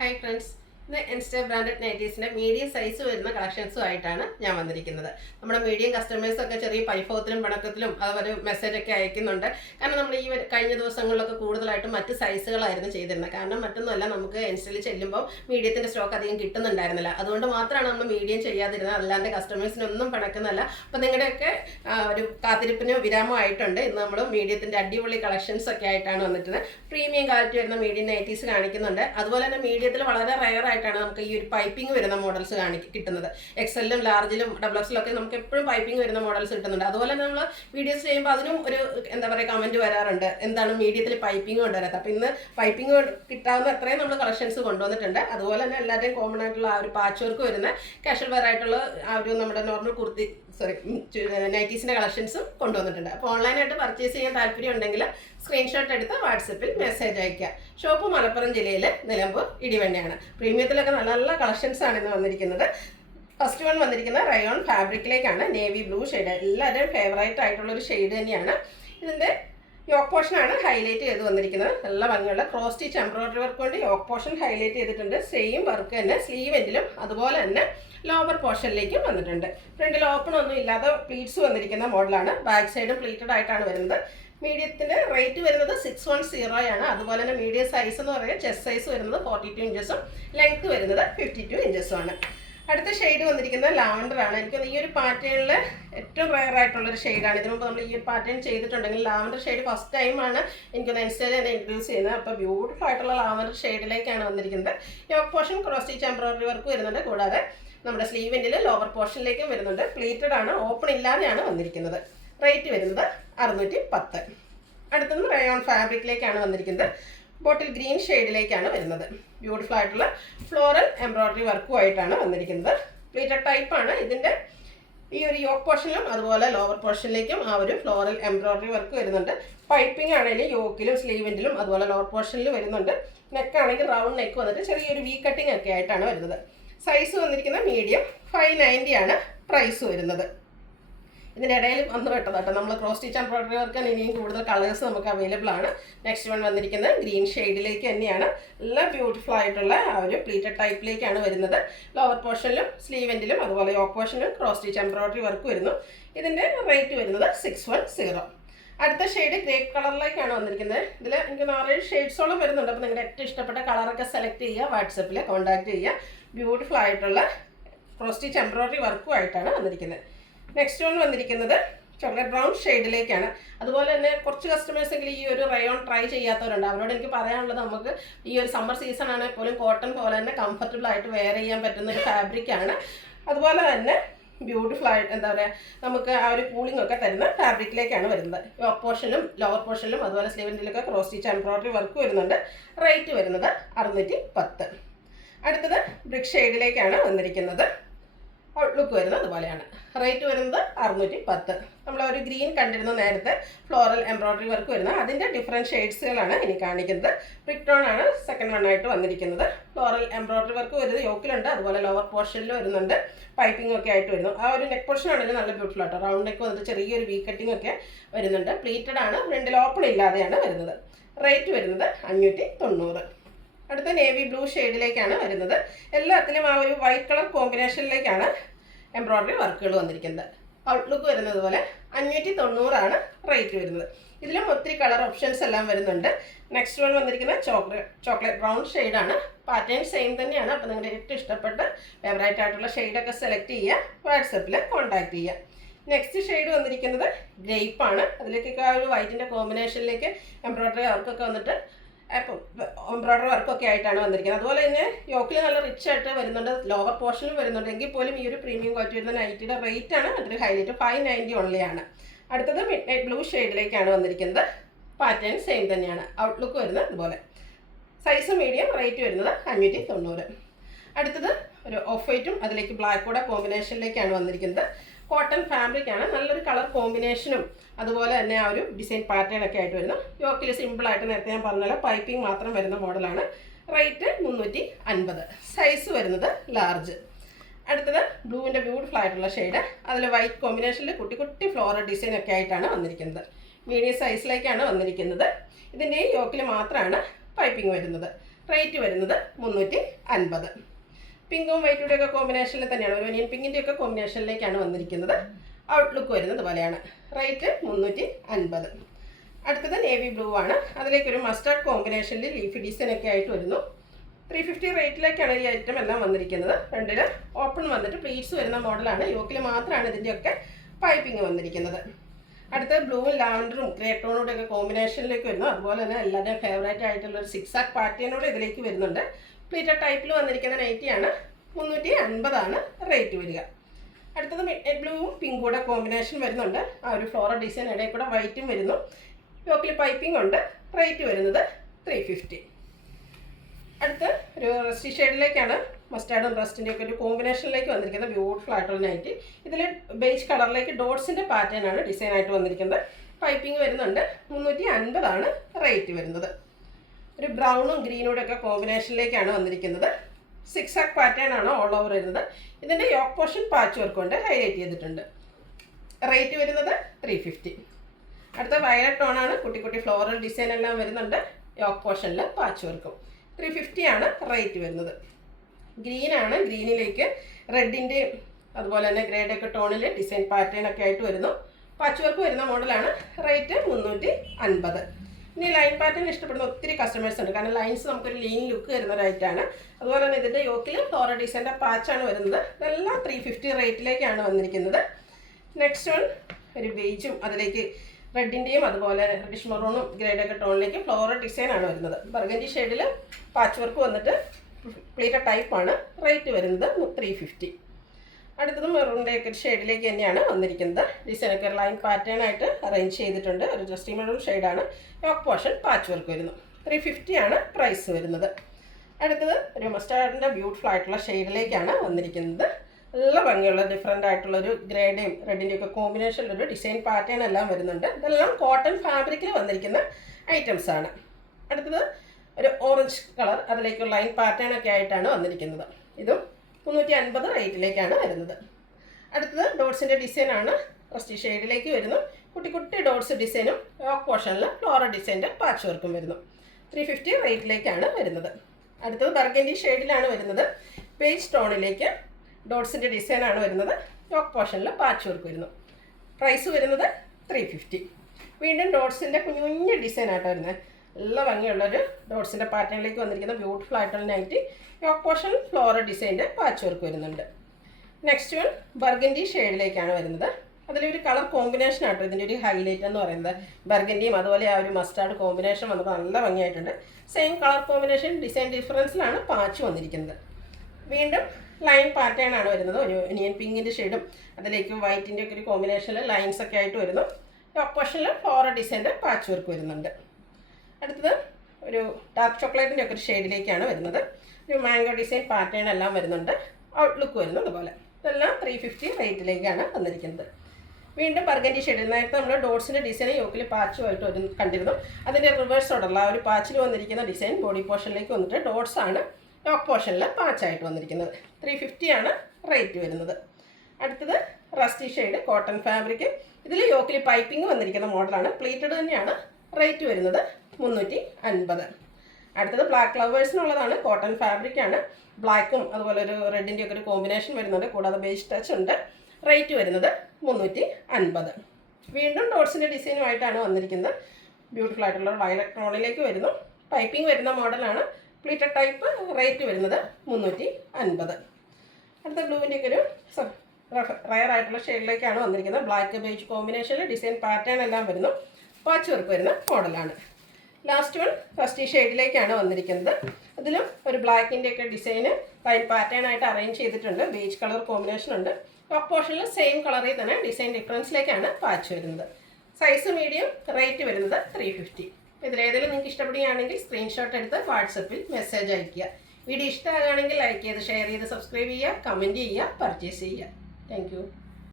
Hi friends, ഇത് insta branded നൈറ്റീസിന്റെ medium size വരുന്ന കളക്ഷൻസും ആയിട്ടാണ് ഞാൻ വന്നിരിക്കുന്നത്. നമ്മുടെ മീഡിയം കസ്റ്റമേഴ്സ് ഒക്കെ ചെറിയ പൈഫോത്തിലും പിണക്കത്തിലും അവർ മെസ്സേജ് ഒക്കെ അയക്കുന്നുണ്ട്. കാരണം നമ്മൾ ഈ കഴിഞ്ഞ ദിവസങ്ങളിലൊക്കെ കൂടുതലായിട്ടും മറ്റ് സൈസുകളായിരുന്നു ചെയ്തിരുന്നത്. കാരണം മറ്റൊന്നുമല്ല, നമുക്ക് ഇൻസ്റ്റയിൽ ചെല്ലുമ്പോൾ മീഡിയത്തിന്റെ സ്റ്റോക്ക് അധികം കിട്ടുന്നുണ്ടായിരുന്നില്ല. അതുകൊണ്ട് മാത്രമാണ് നമ്മൾ മീഡിയം ചെയ്യാതിരുന്നത്. അല്ലാണ്ട് കസ്റ്റമേഴ്സിനൊന്നും പിണക്കുന്നതല്ല. അപ്പം നിങ്ങളുടെയൊക്കെ ഒരു കാത്തിരിപ്പിന് വിരാമമായിട്ടുണ്ട്. ഇന്ന് നമ്മൾ മീഡിയത്തിന്റെ അടിപൊളി കളക്ഷൻസ് ഒക്കെ ആയിട്ടാണ് വന്നിട്ടുള്ളത്. പ്രീമിയം ക്വാളിറ്റി വരുന്ന മീഡിയം നൈറ്റീസ് കാണിക്കുന്നുണ്ട്. അതുപോലെ തന്നെ മീഡിയത്തിൽ വളരെ റയർ ആയിട്ടാണ് നമുക്ക് ഈ ഒരു പൈപ്പിംഗ് വരുന്ന മോഡൽസ് കിട്ടുന്നത്. എക്സലിലും ലാർജിലും ഡബിൾ എക്സിലും ഒക്കെ നമുക്ക് എപ്പോഴും പൈപ്പിംഗ് വരുന്ന മോഡൽസ് കിട്ടുന്നുണ്ട്. അതുപോലെ തന്നെ നമ്മൾ വീഡിയോസ് ചെയ്യുമ്പോൾ അതിനും ഒരു എന്താ പറയുക കമന്റ് വരാറുണ്ട്, എന്താണ് മീഡിയത്തിൽ പൈപ്പിംഗ് കൊണ്ടുവരാത്തത്. അപ്പം ഇന്ന് പൈപ്പിംഗ് കിട്ടാവുന്ന അത്രയും നമ്മൾ കളക്ഷൻസ് കൊണ്ടുവന്നിട്ടുണ്ട്. അതുപോലെ തന്നെ എല്ലാവരുടെയും കോമൺ ആയിട്ടുള്ള ആ ഒരു പാച്ച് വർക്ക് വരുന്ന കാഷ്വൽ വെയർ ആയിട്ടുള്ള ആ ഒരു നമ്മുടെ നോർമൽ കുർത്തി നൈറ്റീസിന്റെ കളക്ഷൻസും കൊണ്ടുവന്നിട്ടുണ്ട്. അപ്പോൾ ഓൺലൈനായിട്ട് പർച്ചേസ് ചെയ്യാൻ താല്പര്യം ഉണ്ടെങ്കിൽ സ്ക്രീൻഷോട്ട് എടുത്ത് വാട്സപ്പിൽ മെസ്സേജ് അയയ്ക്കുക. ഷോപ്പ് മലപ്പുറം ജില്ലയിൽ നിലമ്പൂർ ഇടിവണ്ണയാണ്. പ്രീമിയത്തിലൊക്കെ നല്ല നല്ല കളക്ഷൻസ് ആണ് ഇന്ന് വന്നിരിക്കുന്നത്. ഫസ്റ്റ് വൺ വന്നിരിക്കുന്ന റയോൺ ഫാബ്രിക്കിലേക്കാണ്. നേവി ബ്ലൂ ഷെയ്ഡ്, എല്ലാവരുടെയും ഫേവറേറ്റ് ആയിട്ടുള്ളൊരു ഷെയ്ഡ് തന്നെയാണ്. ഇതിൻ്റെ യോക്ക് പോർഷനാണ് ഹൈലൈറ്റ് ചെയ്ത് വന്നിരിക്കുന്നത്. നല്ല ഭംഗിയുള്ള ക്രോസ് സ്റ്റിച്ച് എംബ്രോയിഡറി വർക്ക് കൊണ്ട് യോക്ക് പോർഷൻ ഹൈലൈറ്റ് ചെയ്തിട്ടുണ്ട്. സെയിം വർക്ക് തന്നെ സ്ലീവ് എൻഡിലും അതുപോലെ തന്നെ ലോവർ പോർഷനിലേക്കും വന്നിട്ടുണ്ട്. ഫ്രണ്ടിൽ ഓപ്പൺ ഒന്നും ഇല്ലാതെ പ്ലീറ്റ്സ് വന്നിരിക്കുന്ന മോഡലാണ്. ബാക്ക് സൈഡും പ്ലീറ്റഡ് ആയിട്ടാണ് വരുന്നത്. മീഡിയത്തിൻ്റെ റേറ്റ് വരുന്നത് 610 ആണ്. അതുപോലെ തന്നെ മീഡിയം സൈസ് എന്ന് പറയുന്നത് ചെസ്റ്റ് സൈസ് വരുന്നത് 42 ഇഞ്ചസും ലെങ്ത് വരുന്നത് 52 ഇഞ്ചസും ആണ്. അടുത്ത ഷെയ്ഡ് വന്നിരിക്കുന്നത് ലാവൻഡർ ആണ്. എനിക്കൊന്ന് ഈ ഒരു പാറ്റേണിൽ ഏറ്റവും റയർ ആയിട്ടുള്ളൊരു ഷെയ്ഡാണ്. ഇതിനു മുമ്പ് നമ്മൾ ഈ ഒരു പാറ്റേൺ ചെയ്തിട്ടുണ്ടെങ്കിൽ ലാവൻഡർ ഷെയ്ഡ് ഫസ്റ്റ് ടൈമാണ് എനിക്കൊന്ന് ഇൻസ്റ്റയിൽ തന്നെ ഇൻട്രൊഡ്യൂസ് ചെയ്യുന്നത്. അപ്പോൾ ബ്യൂട്ടിഫുൾ ആയിട്ടുള്ള ലാവൻഡർ ഷെയ്ഡിലേക്കാണ് വന്നിരിക്കുന്നത്. Yoke portion cross stitch embroidery work വരുന്നുണ്ട്. കൂടാതെ നമ്മുടെ സ്ലീവിൻ്റെ ലോവർ പോർഷനിലേക്കും വരുന്നുണ്ട്. പ്ലീറ്റഡ് ആണ്, ഓപ്പൺ ഇല്ലാതെയാണ് വന്നിരിക്കുന്നത്. റേറ്റ് വരുന്നത് 610. അടുത്തത് റയോൺ ഫാബ്രിക്കിലേക്കാണ് വന്നിരിക്കുന്നത്. ബോട്ടിൽ ഗ്രീൻ ഷെയ്ഡിലേക്കാണ് വരുന്നത്. ബ്യൂട്ടിഫുൾ ആയിട്ടുള്ള ഫ്ലോറൽ എംബ്രോയിഡറി വർക്കുമായിട്ടാണ് വന്നിരിക്കുന്നത്. പ്ലീറ്റഡ് ടൈപ്പാണ്. ഇതിൻ്റെ ഈ ഒരു യോക്ക് പോർഷനിലും അതുപോലെ ലോവർ പോർഷനിലേക്കും ആ ഒരു ഫ്ലോറൽ എംബ്രോയിഡറി വർക്ക് വരുന്നുണ്ട്. പൈപ്പിംഗ് ആണെങ്കിലും യോക്കിലും സ്ലീവിൻ്റിലും അതുപോലെ ലോവർ പോർഷനിലും വരുന്നുണ്ട്. നെക്കാണെങ്കിൽ റൗണ്ട് നെക്ക് വന്നിട്ട് ചെറിയൊരു വി കട്ടിംഗ് ഒക്കെ ആയിട്ടാണ് വരുന്നത്. സൈസ് വന്നിരിക്കുന്ന മീഡിയം 590 ആണ് പ്രൈസ് വരുന്നത്. ഇതിൻ്റെ ഇടയിൽ വന്ന് പെട്ടതാട്ടോ നമ്മൾ ക്രോസ് സ്റ്റിച്ച് എംബ്രോയിഡറി വർക്കാണ്. ഇനിയും കൂടുതൽ കളേഴ്സ് നമുക്ക് അവൈലബിൾ ആണ്. നെക്സ്റ്റ് വൺ വന്നിരിക്കുന്നത് ഗ്രീൻ ഷെയ്ഡിലേക്ക് തന്നെയാണ്. എല്ലാം ബ്യൂട്ടിഫുൾ ആയിട്ടുള്ള ആ ഒരു പ്ലീറ്റഡ് ടൈപ്പിലേക്കാണ് വരുന്നത്. ലോവർ പോർഷനിലും സ്ലീവെൻറ്റിലും അതുപോലെ യോക്ക് പോർഷനിലും ക്രോസ് സ്റ്റിച്ച് എംബ്രോയിഡറി വർക്ക് വരുന്നു. ഇതിൻ്റെ റേറ്റ് വരുന്നത് 610. അടുത്ത ഷെയ്ഡ് ഗ്രേ കളറിലേക്കാണ് വന്നിരിക്കുന്നത്. ഇതിൽ എനിക്ക് 4 ഷെയ്ഡ്സോളം വരുന്നുണ്ട്. അപ്പോൾ നിങ്ങളുടെ ഏറ്റവും ഇഷ്ടപ്പെട്ട കളറൊക്കെ സെലക്ട് ചെയ്യുക, വാട്സപ്പിൽ കോൺടാക്ട് ചെയ്യുക. ബ്യൂട്ടിഫുൾ ആയിട്ടുള്ള ക്രോസ് സ്റ്റിച്ച് എംബ്രോയിഡറി വർക്കുമായിട്ടാണ് വന്നിരിക്കുന്നത്. നെക്സ്റ്റ് വൺ വന്നിരിക്കുന്നത് ചോക്ലേറ്റ് ബ്രൗൺ ഷെയ്ഡിലേക്കാണ്. അതുപോലെ തന്നെ കുറച്ച് കസ്റ്റമേഴ്സെങ്കിലും ഈ ഒരു റയോൺ ട്രൈ ചെയ്യാത്തവരുണ്ട്. അവരോട് എനിക്ക് പറയാനുള്ളത്, നമുക്ക് ഈ ഒരു സമ്മർ സീസൺ ആണെങ്കിൽ പോലും കോട്ടൺ പോലെ തന്നെ കംഫർട്ടബിൾ ആയിട്ട് വെയർ ചെയ്യാൻ പറ്റുന്ന ഒരു ഫാബ്രിക്കാണ്. അതുപോലെ തന്നെ ബ്യൂട്ടിഫുൾ ആയിട്ട് എന്താ പറയുക, നമുക്ക് ആ ഒരു കൂളിംഗ് ഒക്കെ തരുന്ന ഫാബ്രിക്കിലേക്കാണ് വരുന്നത്. യോക്ക് പോർഷനിലും ലോവർ പോർഷനിലും അതുപോലെ സ്ലീവിൻ്റിലൊക്കെ ക്രോസ് സ്റ്റിച്ച് എംബ്രോയിഡറി വർക്ക് വരുന്നുണ്ട്. റേറ്റ് വരുന്നത് 610. അടുത്തത് ബ്രിക്ക് ഷെയ്ഡിലേക്കാണ് വന്നിരിക്കുന്നത്. ഔട്ട്ലുക്ക് വരുന്നത് അതുപോലെയാണ്. റേറ്റ് വരുന്നത് 610. നമ്മൾ ഒരു ഗ്രീൻ കണ്ടിരുന്ന നേരത്തെ ഫ്ലോറൽ എംബ്രോയിഡറി വർക്ക് വരുന്നത്, അതിൻ്റെ ഡിഫറെൻറ്റ് ഷെയ്ഡ്സുകളാണ് ഇനി കാണിക്കുന്നത്. ബ്രിക്ക് ടോൺ ആണ് സെക്കൻഡ് വൺ ആയിട്ട് വന്നിരിക്കുന്നത്. ഫ്ലോറൽ എംബ്രോയിഡറി വർക്ക് വരുന്നത് യോക്കിലുണ്ട്, അതുപോലെ ലോവർ പോർഷനിൽ വരുന്നുണ്ട്. പൈപ്പിംഗ് ഒക്കെ ആയിട്ട് വരുന്നു. ആ ഒരു നെക്ക് പോർഷൻ ആണെങ്കിൽ നല്ല ബ്യൂട്ടിഫുൾ ആട്ടോ. റൗണ്ട് നെക്ക് വന്നിട്ട് ചെറിയൊരു വി കട്ടിംഗ് ഒക്കെ വരുന്നുണ്ട്. പ്ലീറ്റഡ് ആണ്, ഫ്രണ്ടിൽ ഓപ്പൺ ഇല്ലാതെയാണ് വരുന്നത്. റേറ്റ് വരുന്നത് 590. അടുത്ത നേവി ബ്ലൂ ഷെയ്ഡിലേക്കാണ് വരുന്നത്. എല്ലാത്തിലും ആ ഒരു വൈറ്റ് കളർ കോമ്പിനേഷനിലേക്കാണ് എംബ്രോയിഡറി വർക്കുകൾ വന്നിരിക്കുന്നത്. ഔട്ട്ലുക്ക് വരുന്നത് പോലെ 590 റേറ്റ് വരുന്നത്. ഇതിലും ഒത്തിരി കളർ ഓപ്ഷൻസ് എല്ലാം വരുന്നുണ്ട്. നെക്സ്റ്റ് വൺ വന്നിരിക്കുന്നത് ചോക്ലേറ്റ് ബ്രൗൺ ഷെയ്ഡാണ്. പാറ്റേൺ സെയിം തന്നെയാണ്. അപ്പോൾ നിങ്ങളുടെ ഏറ്റവും ഇഷ്ടപ്പെട്ട ഫേവറേറ്റ് ആയിട്ടുള്ള ഷെയ്ഡൊക്കെ സെലക്ട് ചെയ്യുക, വാട്സപ്പിൽ കോൺടാക്ട് ചെയ്യുക. നെക്സ്റ്റ് ഷെയ്ഡ് വന്നിരിക്കുന്നത് ഗ്രേപ്പാണ്. അതിലേക്കൊക്കെ ആ ഒരു വൈറ്റിൻ്റെ കോമ്പിനേഷനിലേക്ക് എംബ്രോയിഡറി വർക്കൊക്കെ വന്നിട്ട് അപ്പം എംബ്രോയിഡറി വർക്കൊക്കെ ആയിട്ടാണ് വന്നിരിക്കുന്നത്. അതുപോലെ തന്നെ യോക്കിൽ നല്ല റിച്ച് ആയിട്ട് വരുന്നുണ്ട്, ലോവർ പോർഷനിൽ വരുന്നുണ്ട്. എങ്കിൽ പോലും ഈ ഒരു പ്രീമിയം ക്വാളിറ്റി വരുന്ന നൈറ്റിയുടെ റേറ്റ് ആണ് അതിൽ ഹൈലൈറ്റ് 590 ഓൺലി ആണ്. അടുത്തത് മിഡ് നൈറ്റ് ബ്ലൂ ഷെയ്ഡിലേക്കാണ് വന്നിരിക്കുന്നത്. പാറ്റേൺ സെയിം തന്നെയാണ്. ഔട്ട്ലുക്ക് വരുന്നത് അതുപോലെ. സൈസ് മീഡിയം, റേറ്റ് വരുന്നത് 590. അടുത്തത് ഒരു ഓഫ് വൈറ്റും അതിലേക്ക് ബ്ലാക്ക് കൂടെ കോമ്പിനേഷനിലേക്കാണ് വന്നിരിക്കുന്നത്. കോട്ടൺ ഫാബ്രിക് ആണ്. നല്ലൊരു കളർ കോമ്പിനേഷനും അതുപോലെ തന്നെ ആ ഒരു ഡിസൈൻ പാറ്റേൺ ഒക്കെ ആയിട്ട് വരുന്നു. യോക്കിൽ സിമ്പിളായിട്ട് നേരത്തെ ഞാൻ പറഞ്ഞ പൈപ്പിംഗ് മാത്രം വരുന്ന മോഡലാണ്. റേറ്റ് 350. സൈസ് വരുന്നത് ലാർജ്. അടുത്തത് ബ്ലൂവിൻ്റെ ബ്യൂട്ടിഫുൾ ആയിട്ടുള്ള ഷെയ്ഡ്, അതിൽ വൈറ്റ് കോമ്പിനേഷനിൽ കുട്ടി കുട്ടി ഫ്ലോറൽ ഡിസൈൻ ഒക്കെ ആയിട്ടാണ് വന്നിരിക്കുന്നത്. മീഡിയം സൈസിലേക്കാണ് വന്നിരിക്കുന്നത്. ഇതിൻ്റെ യോക്കിൽ മാത്രമാണ് പൈപ്പിംഗ് വരുന്നത്. റേറ്റ് വരുന്നത് 350. പിങ്കും വൈറ്റുടെ ഒക്കെ കോമ്പിനേഷനിൽ തന്നെയാണ്, ഒരു ഒനിയൻ പിങ്കിൻ്റെ ഒക്കെ കോമ്പിനേഷനിലേക്കാണ് വന്നിരിക്കുന്നത്. ഔട്ട്ലുക്ക് വരുന്നത് പോലെയാണ്. റേറ്റ് 350. അടുത്തത് നേവി ബ്ലൂ ആണ്. അതിലേക്കൊരു മസ്റ്റാർഡ് കോമ്പിനേഷനിൽ ലീഫി ഡിസൈൻ ഒക്കെ ആയിട്ട് വരുന്നു. 350 റേറ്റിലേക്കാണ് ഈ ഐറ്റം എല്ലാം വന്നിരിക്കുന്നത്. ഫ്രണ്ടിൽ ഓപ്പൺ വന്നിട്ട് പ്ലീറ്റ്സ് വരുന്ന മോഡലാണ്. യോക്കിൽ മാത്രമാണ് ഇതിൻ്റെയൊക്കെ പൈപ്പിംഗ് വന്നിരിക്കുന്നത്. അടുത്ത ബ്ലൂവും ലാവൻഡറും ഗ്രേ ടോണോടെ ഒക്കെ കോമ്പിനേഷനിലേക്ക് വരുന്നു. അതുപോലെ തന്നെ എല്ലാവരുടെയും ഫേവറേറ്റ് ആയിട്ടുള്ള ഒരു 6 ആക്ക് പാറ്റേണോടെ ഇതിലേക്ക് വരുന്നുണ്ട്. പ്ലീറ്റഡ് ടൈപ്പിൽ വന്നിരിക്കുന്ന നൈറ്റിയാണ്. 350 റേറ്റ് വരിക. അടുത്തത് ബ്ലൂവും പിങ്കും കൂടെ കോമ്പിനേഷൻ വരുന്നുണ്ട്. ആ ഒരു ഫ്ലോറൽ ഡിസൈൻ ഇടയിൽ കൂടെ വൈറ്റും വരുന്നു. യോക്കിൽ പൈപ്പിംഗ് ഉണ്ട്. റേറ്റ് വരുന്നത് 350. അടുത്ത് ഒരു റസ്റ്റി ഷെയ്ഡിലേക്കാണ്, മസ്റ്റാർഡും റസ്റ്റിൻ്റെ ഒക്കെ ഒരു കോമ്പിനേഷനിലേക്ക് വന്നിരിക്കുന്നത്. ബ്യൂട്ടിഫുൾ ആയിട്ടുള്ള നൈറ്റ്. ഇതിൽ ബേജ് കളറിലേക്ക് ഡോട്ട്സിൻ്റെ പാറ്റേൺ ആണ് ഡിസൈൻ ആയിട്ട് വന്നിരിക്കുന്നത്. പൈപ്പിംഗ് വരുന്നുണ്ട്. 350 റേറ്റ് വരുന്നത്. ഒരു ബ്രൗണും ഗ്രീനൂടെ ഒക്കെ കോമ്പിനേഷനിലേക്കാണ് വന്നിരിക്കുന്നത്. 6 ആക്ക് പാറ്റേൺ ആണ് ഓൾ ഓവർ വരുന്നത്. ഇതിൻ്റെ യോക്ക് പോർഷൻ പാച്ച് വർക്ക് കൊണ്ട് ഹൈലൈറ്റ് ചെയ്തിട്ടുണ്ട്. റേറ്റ് വരുന്നത് 350. അടുത്ത വയലറ്റ് ടോണാണ്. കുട്ടി കുട്ടി ഫ്ലോറൽ ഡിസൈൻ എല്ലാം വരുന്നുണ്ട്. യോക്ക് പോർഷനിൽ പാച്ച് വർക്കും. 350 റേറ്റ് വരുന്നത്. ഗ്രീനാണ്. ഗ്രീനിലേക്ക് റെഡിൻ്റെ അതുപോലെ തന്നെ ഗ്രേഡ് ഒക്കെ ടോണിൽ ഡിസൈൻ പാറ്റേൺ ഒക്കെ ആയിട്ട് വരുന്നു. പാച്ച് വർക്ക് വരുന്ന മോഡലാണ്. റേറ്റ് 350. ഇനി ലൈൻ പാറ്റേൺ ഇഷ്ടപ്പെടുന്ന ഒത്തിരി കസ്റ്റമേഴ്സ് ഉണ്ട്. കാരണം ലൈൻസ് നമുക്കൊരു ലീൻ ലുക്ക് വരുന്ന ഒരൈറ്റാണ്. അതുപോലെ തന്നെ ഇതിൻ്റെ യോക്കിൽ ഫ്ലോറൽ ഡിസൈൻ്റെ പാച്ചാണ് വരുന്നത്. ഇതെല്ലാം 350 റേറ്റിലേക്കാണ് വന്നിരിക്കുന്നത്. നെക്സ്റ്റ് വൺ ഒരു ബേജും അതിലേക്ക് റെഡിൻ്റെയും അതുപോലെ റെഡിഷ് മെറൂണും ഗ്രേഡൊക്കെ ടോണിലേക്ക് ഫ്ലോറൽ ഡിസൈനാണ് വരുന്നത്. ബർഗൻഡി ഷെയ്ഡിൽ പാച്ച് വർക്ക് വന്നിട്ട് പ്ലീറ്റഡ് ടൈപ്പാണ്. റേറ്റ് വരുന്നത് 350. അടുത്തത് മെറൂണിൻ്റെ ഒക്കെ ഷെയ്ഡിലേക്ക് തന്നെയാണ് വന്നിരിക്കുന്നത്. ഡിസൈനൊക്കെ ലൈൻ പാറ്റേൺ ആയിട്ട് അറേഞ്ച് ചെയ്തിട്ടുണ്ട്. ഒരു ജസ്റ്റി മെറൂൺ ഷെയ്ഡാണ്. യോക്ക് പോർഷൻ പാച്ച് വർക്ക് വരുന്നു. 350 പ്രൈസ് വരുന്നത്. അടുത്തത് ഒരു മസ്റ്റാർഡിൻ്റെ ബ്യൂട്ടിഫുൾ ആയിട്ടുള്ള ഷെയ്ഡിലേക്കാണ് വന്നിരിക്കുന്നത്. നല്ല ഭംഗിയുള്ള ഡിഫറെൻ്റ് ആയിട്ടുള്ളൊരു ഗ്രേഡയും റെഡിൻ്റെയും ഒക്കെ കോമ്പിനേഷനിലൊരു ഡിസൈൻ പാറ്റേൺ എല്ലാം വരുന്നുണ്ട്. ഇതെല്ലാം കോട്ടൺ ഫാബ്രിക്കിൽ വന്നിരിക്കുന്ന ഐറ്റംസ് ആണ്. അടുത്തത് ഒരു ഓറഞ്ച് കളർ, അതിലേക്ക് ലൈൻ പാറ്റേൺ ഒക്കെ ആയിട്ടാണ് വന്നിരിക്കുന്നത്. ഇതും 350 റേറ്റിലേക്കാണ് വരുന്നത്. അടുത്തത് ഡോട്ട്സിൻ്റെ ഡിസൈനാണ്. റസ്റ്റി ഷെയ്ഡിലേക്ക് വരുന്നു. കുട്ടി കുട്ടി ഡോട്ട്സ് ഡിസൈനും യോക്ക് പോർഷനിൽ ഫ്ലോറൽ ഡിസൈൻ്റെ പാച്ച് വർക്കും വരുന്നു. 350 റേറ്റിലേക്കാണ് വരുന്നത്. അടുത്തത് ബർഗൻഡി ഷെയ്ഡിലാണ് വരുന്നത്. പേജ് ടോണിലേക്ക് ഡോട്ട്സിൻ്റെ ഡിസൈനാണ് വരുന്നത്. യോക്ക് പോർഷനിൽ പാച്ച് വർക്ക് വരുന്നു. പ്രൈസ് വരുന്നത് 350. വീണ്ടും ഡോട്ട്സിൻ്റെ കുഞ്ഞു കുഞ്ഞു ഡിസൈനായിട്ടാണ് വരുന്നത്. നല്ല ഭംഗിയുള്ളൊരു ഡോട്ട്സിൻ്റെ പാറ്റേണിലേക്ക് വന്നിരിക്കുന്ന ബ്യൂട്ടിഫുൾ ആയിട്ടുള്ള നൈറ്റി. യോക്ക് പോർഷനിൽ ഫ്ലോറൽ ഡിസൈൻ്റെ പാച്ച് വർക്ക് വരുന്നുണ്ട്. നെക്സ്റ്റ് വൺ ബർഗൻഡി ഷെയ്ഡിലേക്കാണ് വരുന്നത്. അതിലൊരു കളർ കോമ്പിനേഷൻ ആട്ടോ ഇതിൻ്റെ ഒരു ഹൈലൈറ്റ് എന്ന് പറയുന്നത്. ബർഗൻഡിയും അതുപോലെ ആ ഒരു മസ്റ്റാർഡ് കോമ്പിനേഷൻ വന്നപ്പോൾ നല്ല ഭംഗിയായിട്ടുണ്ട്. സെയിം കളർ കോമ്പിനേഷൻ ഡിസൈൻ ഡിഫറൻസിലാണ് പാച്ച് വന്നിരിക്കുന്നത്. വീണ്ടും ലൈൻ പാറ്റേൺ ആണ് വരുന്നത്. ഒരു ഒനിയൻ പിങ്കിൻ്റെ ഷെയ്ഡും അതിലേക്ക് വൈറ്റിൻ്റെ ഒക്കെ ഒരു കോമ്പിനേഷനിൽ ലൈൻസ് ഒക്കെ ആയിട്ട് വരുന്നു. യോക്ക് പോർഷനിൽ ഫ്ലോറൽ ഡിസൈൻ്റെ പാച്ച് വർക്ക് വരുന്നുണ്ട്. അടുത്തത് ഒരു ഡാർക്ക് ചോക്ലേറ്റിൻ്റെ ഒക്കെ ഒരു ഷെയ്ഡിലേക്കാണ് വരുന്നത്. ഒരു മാംഗോ ഡിസൈൻ പാറ്റേൺ എല്ലാം വരുന്നുണ്ട്. ഔട്ട്ലുക്ക് വരുന്നു അതുപോലെ. ഇതെല്ലാം 350 റേറ്റിലേക്കാണ് വന്നിരിക്കുന്നത്. വീണ്ടും ബർഗൻഡി ഷെയ്ഡ്. നേരത്തെ നമ്മൾ ഡോട്ട്സിൻ്റെ ഡിസൈൻ യോക്കിൽ പാച്ചുമായിട്ട് കണ്ടിരുന്നു. അതിൻ്റെ റിവേഴ്സോടുള്ള ആ ഒരു പാച്ചിൽ വന്നിരിക്കുന്ന ഡിസൈൻ ബോഡി പോർഷനിലേക്ക് വന്നിട്ട് ഡോട്ട്സ് ആണ് യോക്ക് പോർഷനിൽ പാച്ചായിട്ട് വന്നിരിക്കുന്നത്. 350 റേറ്റ് വരുന്നത്. അടുത്തത് റസ്റ്റി ഷെയ്ഡ് കോട്ടൺ ഫാബ്രിക്. ഇതിൽ യോക്കിൽ പൈപ്പിംഗ് വന്നിരിക്കുന്ന മോഡലാണ്. പ്ലീറ്റഡ് തന്നെയാണ്. റേറ്റ് വരുന്നത് 350. അടുത്തത് ബ്ലാക്ക് ലവേഴ്സിനുള്ളതാണ്. കോട്ടൺ ഫാബ്രിക്കാണ്. ബ്ലാക്കും അതുപോലെ ഒരു റെഡിൻ്റെ ഒക്കെ ഒരു കോമ്പിനേഷൻ വരുന്നുണ്ട്. കൂടാതെ ബേജ് ടച്ച് ഉണ്ട്. റേറ്റ് വരുന്നത് 350. വീണ്ടും ഡോട്ട്സിൻ്റെ ഡിസൈനുമായിട്ടാണ് വന്നിരിക്കുന്നത്. ബ്യൂട്ടിഫുൾ ആയിട്ടുള്ള വയലറ്റ് ടോണിലേക്ക് വരുന്നു. പൈപ്പിംഗ് വരുന്ന മോഡലാണ്. Pleated type. റേറ്റ് വരുന്നത് 350. അടുത്ത ബ്ലൂവിൻ്റെ ഒക്കെ ഒരു റയർ ആയിട്ടുള്ള ഷെയ്ഡിലേക്കാണ് വന്നിരിക്കുന്നത്. ബ്ലാക്ക് ബേജ് കോമ്പിനേഷനിൽ ഡിസൈൻ പാറ്റേൺ എല്ലാം വരുന്നു. പാച്ച് വർക്ക് വരുന്ന മോഡലാണ്. ലാസ്റ്റ് വൺ ഫസ്റ്റ് ഷെയ്ഡിലേക്കാണ് വന്നിരിക്കുന്നത്. അതിലും ഒരു ബ്ലാക്കിൻ്റെ ഒക്കെ ഡിസൈന് ലൈൻ പാറ്റേൺ ആയിട്ട് അറേഞ്ച് ചെയ്തിട്ടുണ്ട്. ബേജ് കളർ കോമ്പിനേഷൻ ഉണ്ട്. ടോപ്പ് പോർഷനിൽ സെയിം കളറിൽ തന്നെ ഡിസൈൻ ഡിഫറൻസിലേക്കാണ് പാച്ച് വരുന്നത്. Size medium. റേറ്റ് വരുന്നത് 350. ഇതിലേതെങ്കിലും നിങ്ങൾക്ക് ഇഷ്ടപ്പെടുകയാണെങ്കിൽ സ്ക്രീൻഷോട്ട് എടുത്ത് വാട്സപ്പിൽ മെസ്സേജ് അയയ്ക്കുക. വീഡിയോ ഇഷ്ടമാകുകയാണെങ്കിൽ ലൈക്ക് ചെയ്ത് ഷെയർ ചെയ്ത് സബ്സ്ക്രൈബ് ചെയ്യുക, കമൻറ്റ് ചെയ്യുക, പർച്ചേസ് ചെയ്യുക. താങ്ക്